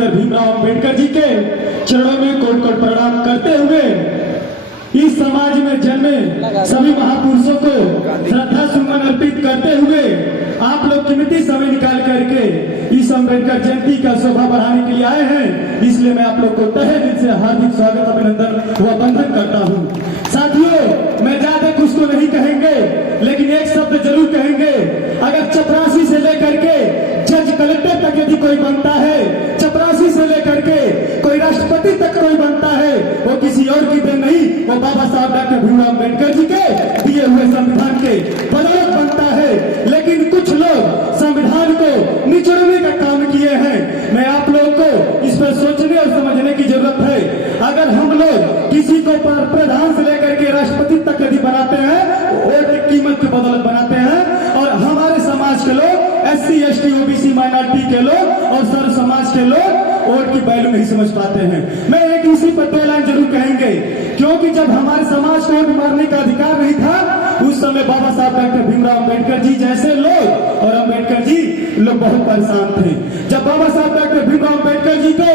Doctor Bhimrao Ambedkar ji के चरणों में कोट कोट प्रणाम करते हुए इस समाज में जन्मे सभी महापुरुषों को श्रद्धा सुमन अर्पित करते हुए आप लोग कीमती समय निकाल करके इस अंबेडकर जयंती का शोभा बढ़ाने के लिए आए हैं, इसलिए मैं आप लोग को तहे दिल से हार्दिक स्वागत अभिनंदन व वंदन करता हूँ। साथियों, मैं ज्यादा कुछ तो नहीं कहेंगे, लेकिन एक शब्द जरूर कहेंगे। अगर चपरासी से लेकर के जज कलेक्टर तक यदि कोई बनता है, चपरासी से लेकर के कोई राष्ट्रपति तक कोई बनता है, वो किसी और की देन नहीं, वो बाबा साहब डॉक्टर भीमराव अंबेडकर जी के दिए हुए संविधान के बदौलत बनता है। लेकिन कुछ लोग संविधान को निचोड़ने का काम किए हैं। मैं आप लोगों को इस पर सोचने और समझने की जरूरत है। अगर हम लोग किसी को प्रधान से लेकर के राष्ट्रपति तक यदि बनाते हैं, वोट की कीमत की बदौलत बनाते हैं, और हमारे समाज के लोग SC ST OBC माइनॉरिटी के लोग और सर्व समाज के लोग वोट की वैल्यू नहीं समझ पाते हैं। मैं एक इसी पर दो लाइन जरूर कहेंगे, क्योंकि जब हमारे समाज को वोट मारने का अधिकार नहीं था, उस समय बाबा साहब डॉक्टर भीमराव अंबेडकर जी जैसे लोग और अंबेडकर जी लोग बहुत परेशान थे। जब बाबा साहब डॉक्टर भीमराव अंबेडकर जी को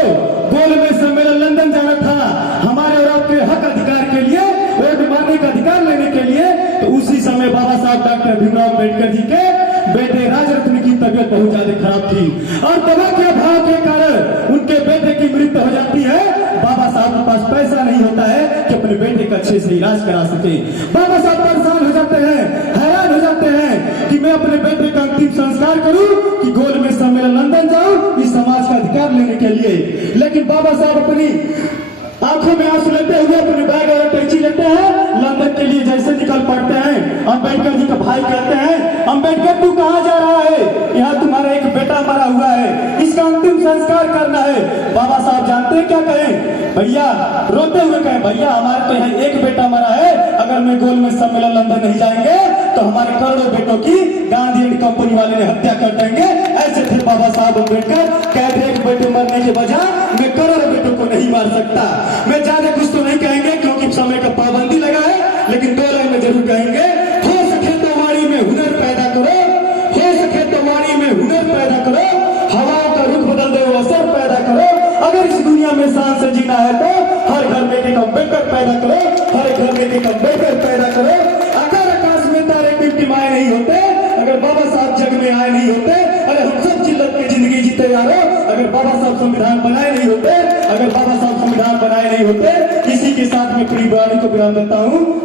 गोल में सम्मेलन लंदन जाना था हमारे और आपके हक अधिकार के लिए, वोट मारने का अधिकार लेने के लिए, तो उसी समय बाबा साहब डॉक्टर भीमराव अंबेडकर जी के बेटे राजरत्न की तबीयत बहुत ज्यादा खराब थी और दवा के अभाव के कारण उनके बेटे की मृत्यु हो जाती है। बाबा साहब के पास पैसा नहीं होता है कि अपने बेटे का अच्छे से इलाज करा सके। बाबा साहब परेशान हो जाते हैं, हैरान हो जाते हैं कि मैं अपने बेटे का अंतिम संस्कार करूं कि गोल में सम्मेलन लंदन जाऊं इस समाज का अधिकार लेने के लिए। लेकिन बाबा साहब अपनी आंखों में आंसू लेते हुए अपने बैग और टैक्सी लेते हैं, लंदन के लिए जैसे निकल पड़ते हैं। अंबेडकर जी का भाई कहते हैं, अंबेडकर तू कहाँ जा रहा है? यहाँ तुम्हारा एक बेटा मरा हुआ है, इसका अंतिम संस्कार करना है। बाबा साहब जानते हैं क्या कहें? भैया रोते हुए कहें, भैया हमारे तो यहाँ एक बेटा मरा है, अगर मैं गोल में सम्मेलन लंदन नहीं जाएंगे तो हमारे करोड़ों बेटों की गांधी एंड कंपनी वाले ने हत्या कर देंगे। ऐसे थे बाबा साहब अंबेडकर। कहते एक बेटे मरने के बजाय मैं करोड़ों बेटों को नहीं मार सकता। मैं ज्यादा कुछ तो नहीं कहेंगे क्योंकि समय का पाबंदी लगा है, लेकिन दो लाइन में जरूर कहेंगे। हो सके तो वाणी में हुनर पैदा करो, हो सके तो वाणी में हुनर पैदा करो, हवाओं का रुख बदल दे वो असर पैदा करो। अगर इस दुनिया में शान से जीना है तो हर घर में एक अंबेडकर पैदा करो, हर घर में एक अंबेडकर पैदा करो। अगर आकाश में तारे टिमटिमाए नहीं होते, अगर बाबा साहब जग में आए नहीं होते, अगर हम सब जिल्लत में जिंदगी जीते जा रहे, अगर बाबा साहब संविधान बनाए नहीं होते, अगर बाबा साहब संविधान बनाए नहीं होते। इसी के साथ मैं पूरी वाणी को विराम देता हूँ।